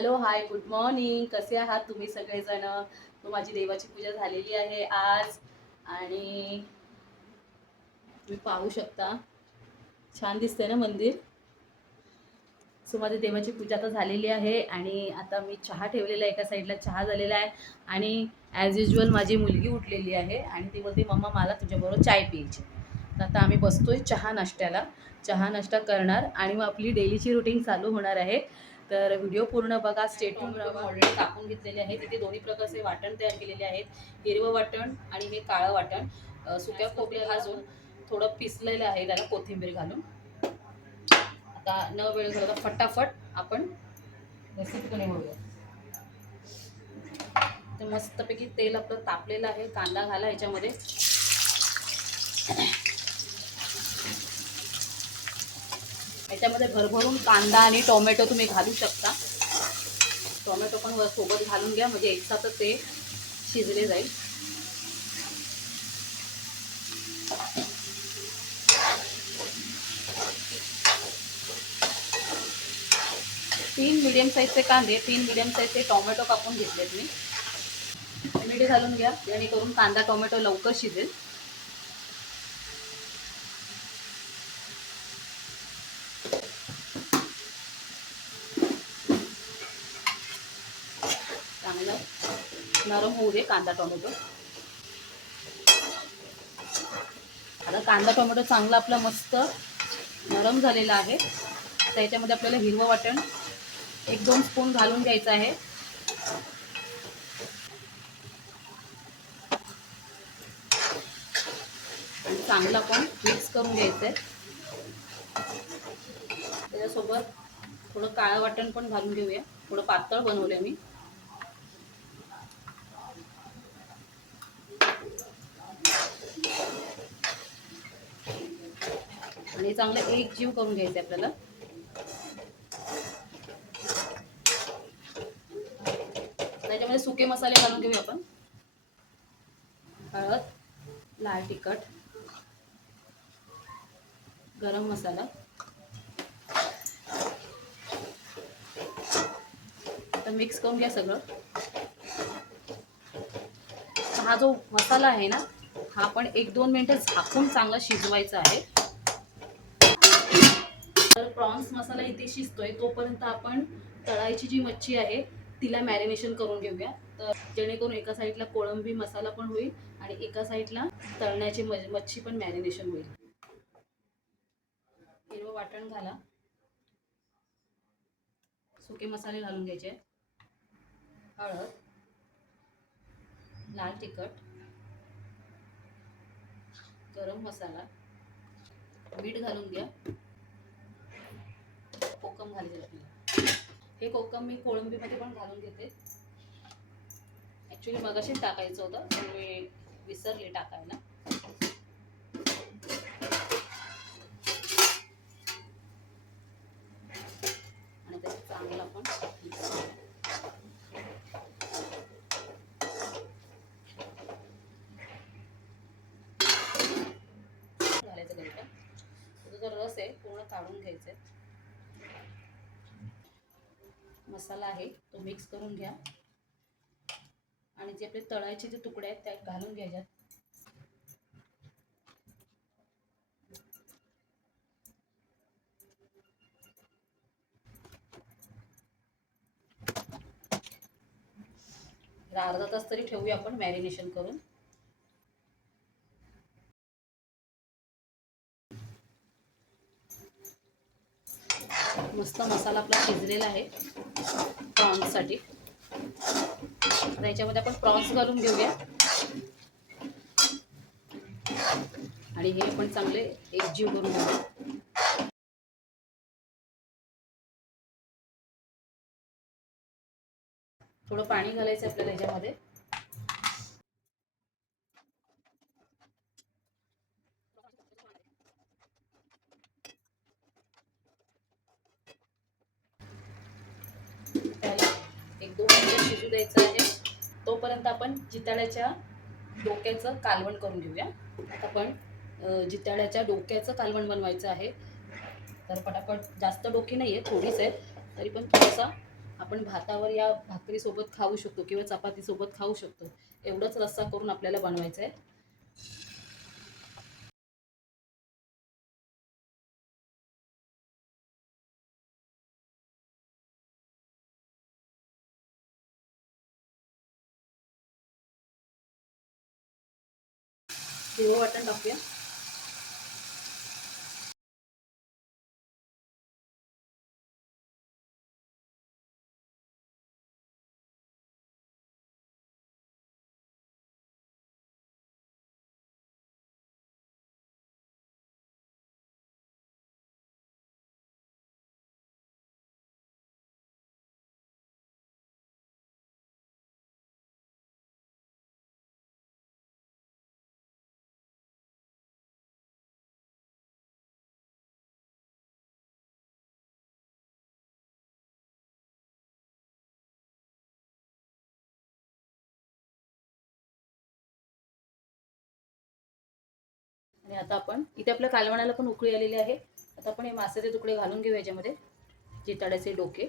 Hello hi good morning. कसे आहात तुम्ही सगळेजण? माझी देवाची पूजा झालेली आहे आज. आणि तुम्ही पाहू शकता. छान दिसतंय ना मंदिर? सो माझी देवाची पूजा आता झालेली आहे. आणि आता मी चहा ठेवलेला आहे एका साईडला. चहा झालेला आहे. आणि ॲज युजल माझी मुलगी उठलेली आहे. आणि ती बोलते मम्मा मला तुझ्याबरोबर चाय प्यायची. तर आता आम्ही बसतोय चहा नाश्त्याला. चहा नाश्ता करणार. आणि मग आपली डेलीची रुटीन चालू होणार आहे. तर व्हिडिओ पूर्ण बघा स्टेटून ऑलरेडी टाकून घेतलेले आहे तिथे दोन्ही प्रकारचे वाटण तयार केलेले आहेत. हिरवं वाटण आणि हे काळं वाटण. सुक्या खोबऱ्या भाजून थोडं पिसलेलं आहे त्याला कोथिंबीर घालून. आता न वेळ घालता फटाफट आपण रेसिपीकडे वळूया. तर मस्तपैकी तेल आपलं तापलेलं आहे. कांदा घाला याच्यामध्ये. याच्यामध्ये भरभरून कांदा आणि टोमॅटो तुम्ही घालू शकता. टोमॅटो पण वर सोबत घालून घ्या म्हणजे एकसाथच ते शिजले जाईल. तीन मिडियम साईजचे कांदे तीन मिडियम साईजचे टोमॅटो कापून घेतलेत मी. मीठ घालून घ्या जेणेकरून कांदा टोमॅटो लवकर शिजेल चांगलं नरम होऊ दे कांदा टोमॅटो. आता कांदा टोमॅटो चांगला आपला मस्त नरम झालेला आहे. त्याच्यामध्ये आपल्याला हिरवं वाटण एक दोन स्पून घालून घ्यायचं आहे. आणि चांगलं आपण मिक्स करून घ्यायचं आहे. त्याच्यासोबत थोडं काळं वाटण पण घालून घेऊया. थोडं पातळ बनवलं मी. आणि चांगलं एक जीव करून घ्यायचं आहे आपल्याला. त्याच्यामध्ये सुके मसाले घालून घेऊया आपण. हळद लाल तिखट गरम मसाला. आता मिक्स करून घ्या सगळं. हा जो मसाला आहे ना हा पण एक दोन मिनिटं झाकून चांगला शिजवायचा आहे. प्रॉन्स मसाला इथे शिजतोय तोपर्यंत आपण तळायची जी मच्छी आहे तिला मॅरिनेशन करून घेऊया. तर जेणेकरून एका साईडला कोळंबी मसाला पण होईल आणि एका साईडला तळण्याची मच्छी पण मॅरिनेशन होईल. हिरवं वाटण घाला. सुके मसाले घालून घ्यायचे हळद लाल तिखट गरम मसाला मीठ घालून घ्या. कोकम घालायचे आपल्याला हे कोकम मी कोळंबीमध्ये पण घालून घेते. ॲक्च्युली मगाशीच टाकायचं होतं पण मी विसरले टाकायला. आणि ते चांगलं आपण जो रस आहे पूर्ण काढून घ्यायचं आहे. मसाला आहे तो मिक्स करून घ्या. आणि जे आपले तळायचे जे तुकडे आहेत त्यात घालून घ्यायच्यात. अर्धा तास तरी ठेवूया आपण मॅरिनेशन करून. मस्त मसाला आपला शिजलेला आहे प्रॉन्ससाठी. याच्यामध्ये आपण प्रॉन्स घालून घेऊया. आणि हे पण चांगले एकजीव करून घेऊया. थोडं पाणी घालायचं आपल्याला याच्यामध्ये त्याला एक दोन मिनिटं शिजू द्यायचं आहे. तोपर्यंत आपण जिताड्याच्या डोक्याचं कालवण करून घेऊया. आता आपण अ, जिताड्याच्या डोक्याचं कालवण बनवायचं आहे. तर पटापट जास्त डोकी नाही आहे थोडीच आहे तरी पण थोडासा आपण भातावर या भाकरीसोबत खाऊ शकतो किंवा चपातीसोबत खाऊ शकतो. एवढंच रस्सा करून आपल्याला बनवायचं आहे हिरवं वाटण टाकूया आणि आता आपण इथे आपल्या कालवणाला पण उकळी आलेली आहे. आता आपण हे मासेचे तुकडे घालून घेऊ याच्यामध्ये. जिताड्याचे डोके.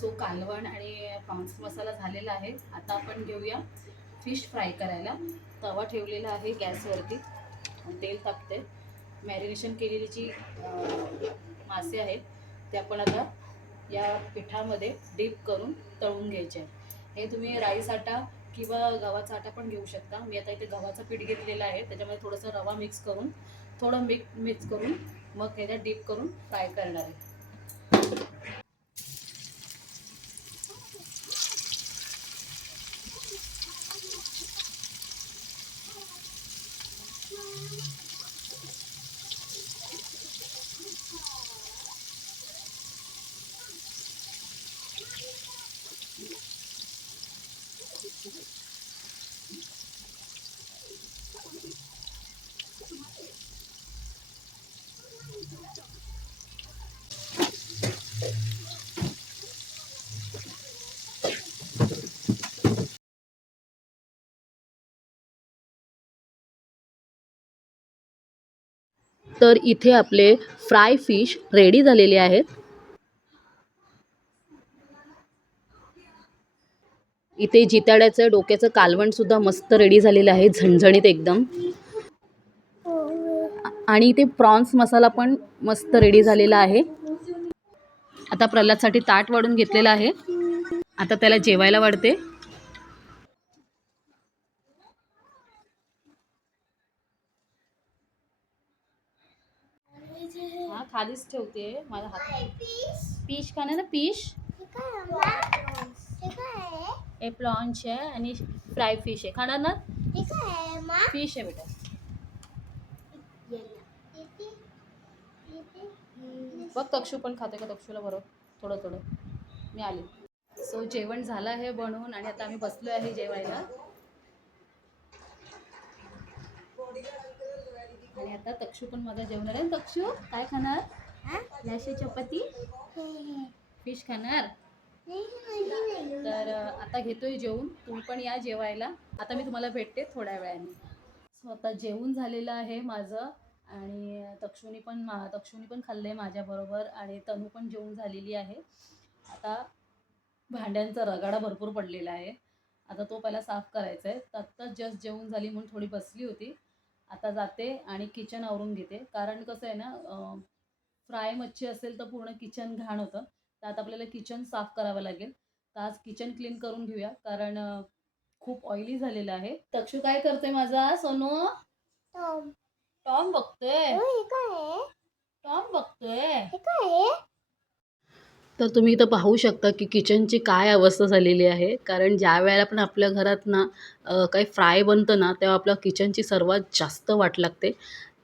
सो कालवण आणि पाऊस मसाला झालेला आहे. आता आपण घेऊया फिश फ्राय करायला. तवा ठेवलेला आहे गॅसवरती. तेल तापते मॅरिनेशन केलेली जी मासे आहेत ते आपण आता या पिठामध्ये डीप करून तळून घ्यायचे आहे हे तुम्ही राईस आटा किंवा गव्हाचा आटा पण घेऊ शकता. मी आता इथे गव्हाचं पीठ घेतलेलं आहे. त्याच्यामध्ये थोडंसं रवा मिक्स करून थोडं मिक मिक्स करून मग त्याच्यात डीप करून फ्राय करणार आहे. तर इथे आपले फ्राय फिश रेडी झालेले आहेत. इथे जिताड्याचं डोक्याचं कालवण सुद्धा मस्त रेडी झालेलं आहे झणझणीत एकदम. आणि इथे प्रॉन्स मसाला पण मस्त रेडी झालेला आहे. आता प्रल्हादसाठी ताट वाढून घेतलेलं आहे. आता त्याला जेवायला वाढते. हा खालीच ठेवते. माझ्या हात पीश खाणार ना पीश? हे प्रॉन्स आहे आणि फ्राय फिश आहे. खाणार ना? फिश आहे बेटा. बघ तक्षू पण खाते का? तक्षूला बरोबर थोडं थोडं. मी आली. सो जेवण झालं आहे बनवून आणि आता आम्ही बसलो आहे जेवायला. आणि आता तक्षू पण माझा जेवणार आहे. तक्षू काय खाणार? याशी चपाती? फिश खाणार? तर आता घेतोय जेवून. तुम्ही पण या जेवायला. आता मी तुम्हाला भेटते थोड्या वेळाने. सो आता जेवून झालेलं आहे माझं. आणि तक्षुनी पण मा तक्षुनी पण खाल्लं आहे माझ्याबरोबर आणि तनू पण जेवून झालेली आहे. आता भांड्यांचा रगाडा भरपूर पडलेला आहे. आता तो पहिला साफ करायचा आहे. आत्ताच जस्ट जेवून झाली म्हणून थोडी बसली होती. आता जाते आणि किचन आवरून घेते. कारण कसं आहे ना फ्राय मच्छी असेल तर पूर्ण किचन घाण होतं. तर आता आपल्याला किचन साफ करावं लागेल. तर आज किचन क्लीन करून घेऊया. कारण खूप ऑइली झालेलं आहे. तक्षू काय करते माझा? सोनू? टॉम बघतोय. टॉम बघतोय. तर तुम्ही इथं पाहू शकता की किचनची काय अवस्था झालेली आहे. कारण ज्या वेळेला पण आपल्या घरात ना काही फ्राय बनतं ना तेव्हा आपल्या किचनची सर्वात जास्त वाट लागते.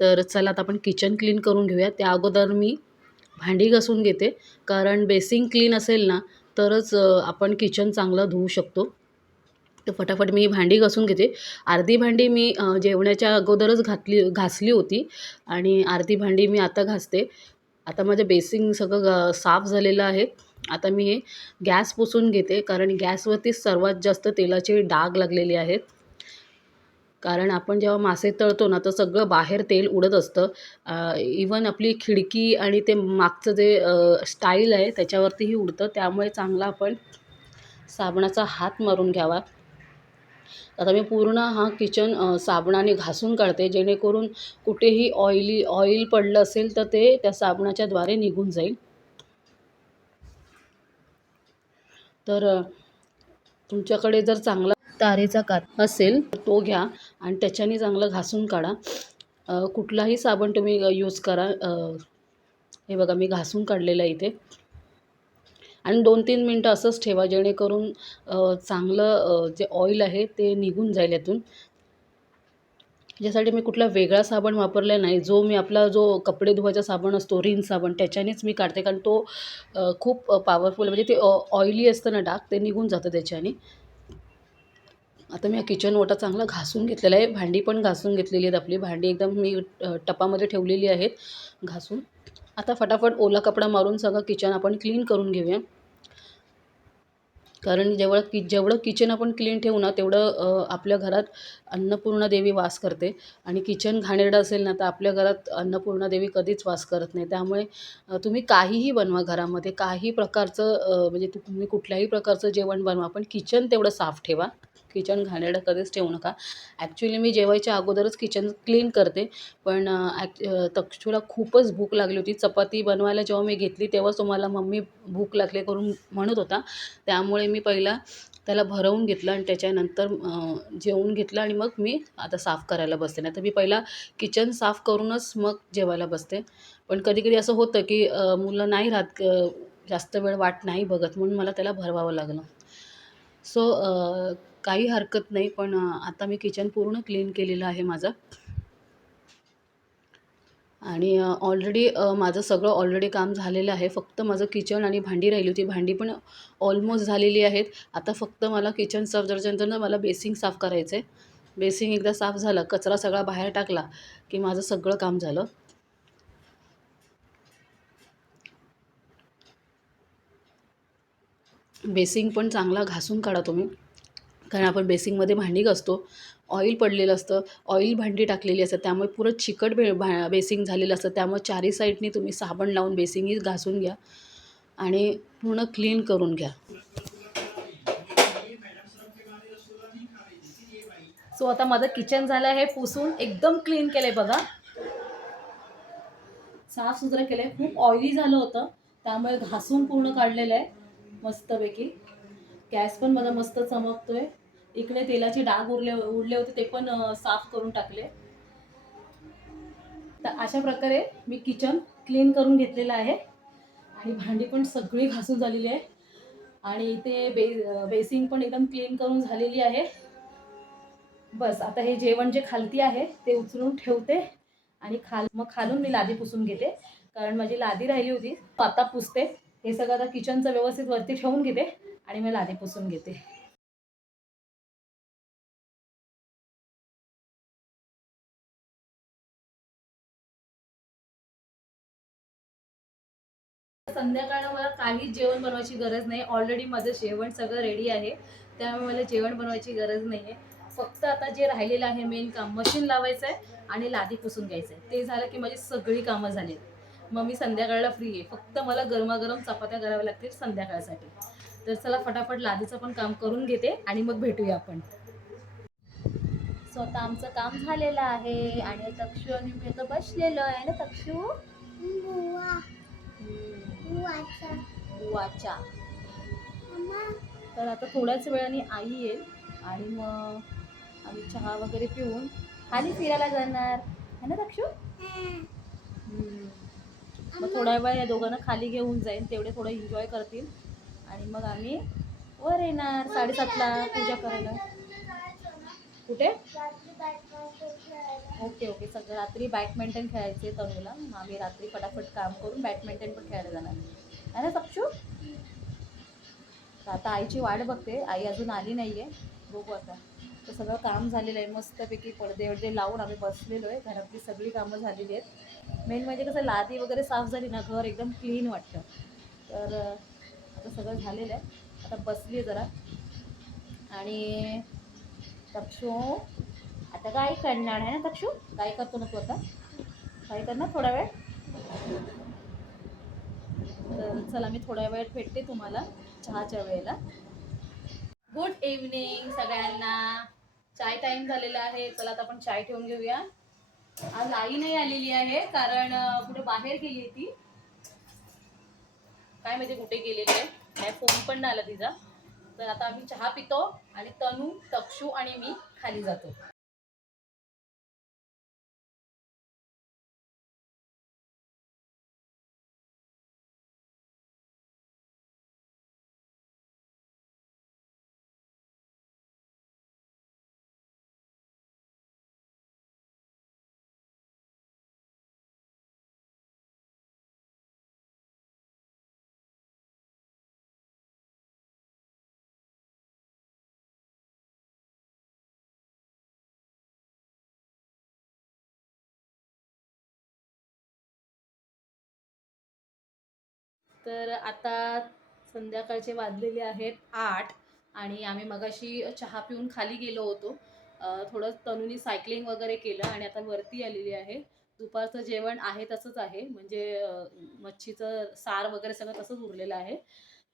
तर चला आता आपण किचन क्लीन करून घेऊया. त्या अगोदर मी भांडी घासून घेते. कारण बेसिंग क्लीन असेल ना तरच आपण किचन चांगलं धुवू शकतो. तर फटाफट मी भांडी घासून घेते. अर्धी भांडी मी जेवणाच्या अगोदरच घातली घासली होती आणि अर्धी भांडी मी आता घासते. आता माझं बेसिंग सगळं ग साफ झालेलं आहे. आता मी हे गॅस पुसून घेते कारण गॅसवरतीच सर्वात जास्त तेलाचे डाग लागलेले आहेत कारण आपण जेव्हा मासे तळतो ना तर सगळं बाहेर तेल उडत असतं. इवन आपली खिडकी आणि ते मागचं जे स्टाईल आहे त्याच्यावरतीही उडतं. त्यामुळे चांगला आपण साबणाचा हात मारून घ्यावा. आता मी पूर्ण हा किचन साबणाने घासून काढते जेणेकरून कुठेही ऑइली ऑइल पडलं असेल तर ते त्या साबणाच्या द्वारे निघून जाईल. तर तुमच्याकडे जर चांगला तारेचा कात असेल तर तो घ्या आणि त्याच्याने चांगलं घासून काढा. कुठलाही साबण तुम्ही यूज करा. हे बघा मी घासून काढलेलं इथे. आणि दोन तीन मिनटं असंच ठेवा जेणेकरून चांगलं जे ऑइल आहे ते निघून जाईल यातून. याच्यासाठी मी कुठला वेगळा साबण वापरला नाही जो मी आपला जो कपडे धुवायचा साबण असतो रिन साबण त्याच्यानेच मी काढते. कारण तो खूप पॉवरफुल म्हणजे ते ऑइली असतं ना डाग ते निघून जातं त्याच्याने. आता मी हा किचन ओटा चांगला घासून घेतलेला आहे. भांडी पण घासून घेतलेली आहेत आपली. भांडी एकदम मी टपामध्ये ठेवलेली आहेत घासून. आता फटाफट ओला कपडा मारून सगळं किचन आपण क्लीन करून घेऊया. कारण जेवढं कि जेवढं किचन आपण क्लीन ठेवू ना तेवढं आपल्या घरात अन्नपूर्णा देवी वास करते. आणि किचन घाणेरडं असेल ना तर आपल्या घरात अन्नपूर्णा देवी कधीच वास करत नाही. त्यामुळे तुम्ही काहीही बनवा घरामध्ये. काही प्रकारचं म्हणजे तुम्ही कुठल्याही प्रकारचं जेवण बनवा पण किचन तेवढं साफ ठेवा. किचन घाणेरडं कधीच ठेवू नका. ॲक्च्युली मी जेवायच्या अगोदरच किचन क्लीन करते. पण ॲक् तक्षूला खूपच भूक लागली होती. चपाती बनवायला जेव्हा मी घेतली तेव्हाच तुम्हाला मम्मी भूक लागली करून म्हणत होता. त्यामुळे मी पहिला त्याला भरवून घेतलं आणि त्याच्यानंतर जेवून घेतलं आणि मग मी आता साफ करायला बसते. नाही तर मी पहिला किचन साफ करूनच मग जेवायला बसते. पण कधी कधी असं होतं की मुलं नाही राहत जास्त वेळ वाट नाही बघत म्हणून मला त्याला भरवावं लागलं. सो काही हरकत नाही पण आता मी किचन पूर्ण क्लीन केलेलं आहे माझं. आणि ऑलरेडी माझं सगळं ऑलरेडी काम झालेलं आहे. फक्त माझं किचन आणि भांडी राहिली होती. भांडी पण ऑलमोस्ट झालेली आहेत. आता फक्त मला किचन साफ झाल्याच्यानंतर ना मला बेसिंग साफ करायचं आहे बेसिंग एकदा साफ झालं कचरा सगळा बाहेर टाकला की माझं सगळं काम झालं. बेसिंग पण चांगला घासून काढा तुम्ही. कारण आपण बेसिंगमध्ये भांडी घासतो ऑइल पडलेलं असतं ऑइल भांडी टाकलेली असतात त्यामुळे पुरं चिकट बे भा बेसिंग झालेलं असतं त्यामुळे चारी साईडनी तुम्ही साबण लावून बेसिंगही घासून घ्या आणि पूर्ण क्लीन करून घ्या. सो आता माझं किचन झालं आहे पुसून एकदम क्लीन केलं आहे बघा. साफसुथरं केलं आहे खूप ऑइली झालं होतं त्यामुळे घासून पूर्ण काढलेलं आहे मस्तपैकी. गॅस पण माझा मस्त चमकतोय. इकडे तेलाचे डाग उरले उरले होते ते पण साफ करून टाकले. तर अशा प्रकारे मी किचन क्लीन करून घेतलेलं आहे. आणि भांडी पण सगळी घासून झालेली आहे. आणि इथे बे बेसिंग पण एकदम क्लीन करून झालेली आहे. बस आता हे जेवण जे खालती आहे ते उचलून ठेवते. आणि खाल मग खालून मी लादी पुसून घेते. कारण माझी लादी राहिली होती आता पुसते. हे सगळं आता किचनचं व्यवस्थित वरती ठेवून घेते. आणि मी लादी पुसून घेते. संध्याकाळला मला काहीच जेवण बनवायची गरज नाही. ऑलरेडी माझं जेवण सगळं रेडी आहे. त्यामुळे मला जेवण बनवायची गरज नाही आहे फक्त आता जे राहिलेलं आहे मेन काम मशीन लावायचं आहे आणि लादी पुसून घ्यायचं आहे ते झालं की माझी सगळी कामं झाली. मग मी संध्याकाळला फ्री आहे. फक्त मला गरमागरम चपात्या कराव्या लागतील संध्याकाळसाठी. तर चला फटाफट लादीचं पण काम करून घेते आणि मग भेटूया आपण. सो आता आमचं काम झालेलं आहे आणि तक्षू आणि मी आता बसलेलो आहे ना तक्षू? बुवाच्या तर आता थोड्याच वेळाने आई येईल आणि मग आम्ही चहा वगैरे पिऊन खाली फिरायला जाणार. है ना दक्षू. मग थोडा वेळ या दोघांना खाली घेऊन जाईन तेवढे थोडं एन्जॉय करतील. आणि मग आम्ही वर येणार साडेसातला पूजा करायला. कुठे? Okay okay. सगळं रात्री बॅडमिंटन खेळायचे तनूला. आम्ही रात्री फटाफट काम करून बॅडमिंटन पण खेळायला जाणार. आहे ना सक्षू तर आता आईची वाट बघते. आई अजून आली नाही आहे बघू आता. तर सगळं काम झालेलं आहे. मस्तपैकी पडदे वडदे लावून आम्ही बसलेलो आहे. घरातली सगळी कामं झालेली आहेत. मेन म्हणजे कसं लादी वगैरे साफ झाली ना घर एकदम क्लीन वाटतं. तर आता सगळं झालेलं आहे. आता बसली आहे जरा. आणि तक्षू आता काय करणार आहे ना तक्षू? काय करतो ना तू आता. काय करणार थोडा वेळ. तर चला मी थोड्या वेळ भेटते तुम्हाला चहाच्या वेळेला. गुड इव्हनिंग सगळ्यांना. चाय टाइम झालेला आहे. चला आता आपण चाय ठेवून घेऊया. आज आई नाही आलेली आहे कारण कुठे बाहेर गेली ती काय माहिती कुठे गेलेली आहे. काय फोन पण नाही आला तिचा. तर आता आम्ही चहा पितो आणि तनू तक्षू आणि मी खाली जातो. तर आता संध्याकाळचे वाजलेले आहेत आठ आणि आम्ही मगाशी चहा पिऊन खाली गेलो होतो. थोडं तनुनी सायकलिंग वगैरे केलं आणि आता वरती आलेली आहे. दुपारचं जेवण आहे तसंच आहे. म्हणजे मच्छीचं सार वगैरे सगळं तसंच उरलेलं आहे.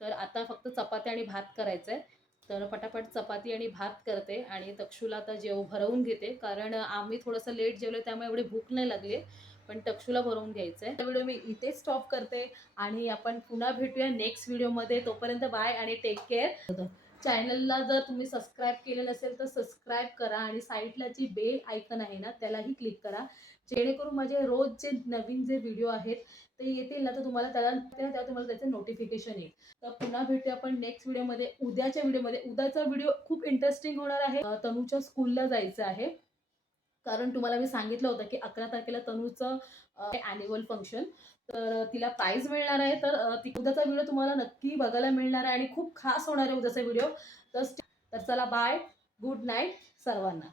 तर आता फक्त चपाती आणि भात करायचं आहे तर पटापट चपाती आणि भात करते आणि तक्षूला आता जेव भरवून घेते. कारण आम्ही थोडंसं लेट जेवलो त्यामुळे एवढी भूक नाही लागली पण तक्षूला भरवून घ्यायचं आहे व्हिडिओ मी इथे स्टॉप करते आणि आपण पुन्हा भेटूया नेक्स्ट व्हिडिओमध्ये तोपर्यंत बाय आणि टेक केअर चॅनलला जर तुम्ही सबस्क्राईब केलं नसेल तर सबस्क्राईब करा आणि साईडला जी बेल आयकन आहे ना त्यालाही क्लिक करा. जेणेकरून माझे रोज जे नवीन जे व्हिडिओ आहेत ते येतील ना तर तुम्हाला त्याला त्या तुम्हाला त्याचं नोटिफिकेशन येईल. तर पुन्हा भेटूया आपण नेक्स्ट व्हिडिओमध्ये उद्याच्या व्हिडिओमध्ये उद्याचा व्हिडिओ खूप इंटरेस्टिंग होणार आहे. तनूच्या स्कूलला जायचं आहे. कारण तुम्हाला मी सांगितलं होतं की अकरा तारखेला तनूचं ॲन्युअल फंक्शन तर तिला प्राईज मिळणार आहे. तर ती उद्याचा व्हिडिओ तुम्हाला नक्की बघायला मिळणार आहे आणि खूप खास होणार आहे उद्याचा व्हिडिओ तर तर चला बाय गुड नाईट सर्वांना.